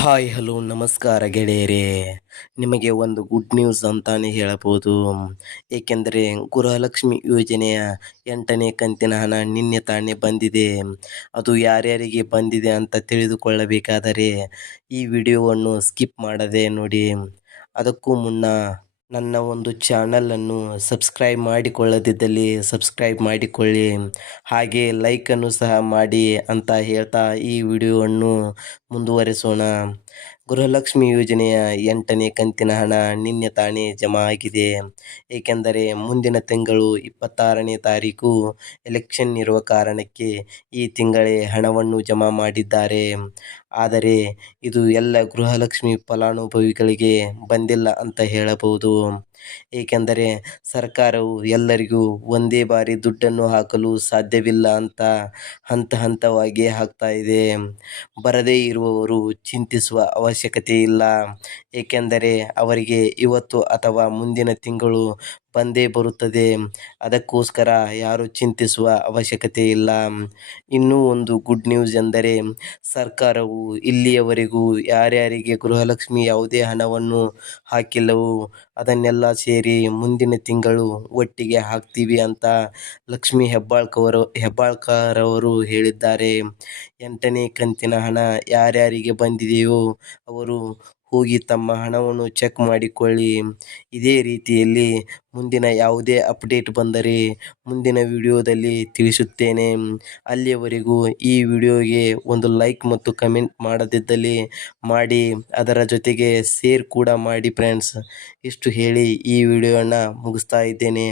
Hi, hello, ನಮಸ್ಕಾರ ಗೆಳೆಯರೇ. ನಿಮಗೆ ಒಂದು ಗುಡ್ ನ್ಯೂಸ್ ಅಂತಾನೆ ಹೇಳಬಹುದು. ಏಕೆಂದರೆ ಗೃಹಲಕ್ಷ್ಮಿ ಯೋಜನೆಯ ಎಂಟನೇ ಕಂತಿನ ಹಣ ನಿನ್ನೆ ತಾನೇ ಬಂದಿದೆ. ಅದು ಯಾರ್ಯಾರಿಗೆ ಬಂದಿದೆ ಅಂತ ತಿಳಿದುಕೊಳ್ಳಬೇಕಾದರೆ ಈ ವಿಡಿಯೋವನ್ನು ಸ್ಕಿಪ್ ಮಾಡದೆ ನೋಡಿ. ಅದಕ್ಕೂ ಮುನ್ನ ನನ್ನ ಒಂದು ಚಾನಲನ್ನು ಸಬ್ಸ್ಕ್ರೈಬ್ ಮಾಡಿಕೊಳ್ಳದಿದ್ದಲ್ಲಿ ಸಬ್ಸ್ಕ್ರೈಬ್ ಮಾಡಿಕೊಳ್ಳಿ. ಹಾಗೆ ಲೈಕನ್ನು ಸಹ ಮಾಡಿ ಅಂತ ಹೇಳ್ತಾ ಈ ವಿಡಿಯೋವನ್ನು ಮುಂದುವರಿಸೋಣ. ಗೃಹಲಕ್ಷ್ಮಿ ಯೋಜನೆಯ ಎಂಟನೇ ಕಂತಿನ ಹಣ ನಿನ್ನೆ ತಾನೇ ಜಮಾ ಆಗಿದೆ ಏಕೆಂದರೆ ಮುಂದಿನ ತಿಂಗಳು ಇಪ್ಪತ್ತಾರನೇ ತಾರೀಕು ಎಲೆಕ್ಷನ್ ಇರುವ ಕಾರಣಕ್ಕೆ ಈ ತಿಂಗಳೇ ಹಣವನ್ನು ಜಮಾ ಮಾಡಿದ್ದಾರೆ. ಆದರೆ ಇದು ಎಲ್ಲ ಗೃಹಲಕ್ಷ್ಮಿ ಫಲಾನುಭವಿಗಳಿಗೆ ಬಂದಿಲ್ಲ ಅಂತ ಹೇಳಬಹುದು. ಏಕೆಂದರೆ ಸರ್ಕಾರವು ಎಲ್ಲರಿಗೂ ಒಂದೇ ಬಾರಿ ದುಡ್ಡನ್ನು ಹಾಕಲು ಸಾಧ್ಯವಿಲ್ಲ ಅಂತ ಹಂತ ಹಂತವಾಗಿ ಹಾಕ್ತಾ ಇದೆ. ಬರದೇ ಇರುವವರು ಚಿಂತಿಸುವ ಅವಶ್ಯಕತೆ ಇಲ್ಲ. ಏಕೆಂದರೆ ಅವರಿಗೆ ಇವತ್ತು ಅಥವಾ ಮುಂದಿನ ತಿಂಗಳು ಬಂದೇ ಬರುತ್ತದೆ. ಅದಕ್ಕೋಸ್ಕರ ಯಾರು ಚಿಂತಿಸುವ ಅವಶ್ಯಕತೆ ಇಲ್ಲ. ಇನ್ನೂ ಒಂದು ಗುಡ್ ನ್ಯೂಸ್ ಎಂದರೆ, ಸರ್ಕಾರವು ಇಲ್ಲಿಯವರೆಗೂ ಯಾರ್ಯಾರಿಗೆ ಗೃಹಲಕ್ಷ್ಮಿ ಯಾವುದೇ ಹಣವನ್ನು ಹಾಕಿಲ್ಲವೋ, ಅದನ್ನೆಲ್ಲ ಸೇರಿ ಮುಂದಿನ ತಿಂಗಳು ಒಟ್ಟಿಗೆ ಹಾಕ್ತೀವಿ ಅಂತ ಲಕ್ಷ್ಮಿ ಹೆಬ್ಬಾಳ್ಕವರು, ಹೆಬ್ಬಾಳ್ಕರವರು ಹೇಳಿದ್ದಾರೆ. ಎಂಟನೇ ಕಂತಿನ ಹಣ ಯಾರ್ಯಾರಿಗೆ ಬಂದಿದೆಯೋ, ಅವರು ಹೋಗಿ ತಮ್ಮ ಹಣವನ್ನು ಚೆಕ್ ಮಾಡಿಕೊಳ್ಳಿ. ಇದೇ ರೀತಿಯಲ್ಲಿ ಮುಂದಿನ ಯಾವುದೇ ಅಪ್ಡೇಟ್ ಬಂದರೆ ಮುಂದಿನ ವಿಡಿಯೋದಲ್ಲಿ ತಿಳಿಸುತ್ತೇನೆ. ಅಲ್ಲಿಯವರೆಗೂ ಈ ವಿಡಿಯೋಗೆ ಒಂದು ಲೈಕ್ ಮತ್ತು ಕಮೆಂಟ್ ಮಾಡದಿದ್ದಲ್ಲಿ ಮಾಡಿ, ಅದರ ಜೊತೆಗೆ ಶೇರ್ ಕೂಡ ಮಾಡಿ ಫ್ರೆಂಡ್ಸ್ ಇಷ್ಟು ಹೇಳಿ ಈ ವಿಡಿಯೋನ ಮುಗಿಸ್ತಾ ಇದ್ದೇನೆ.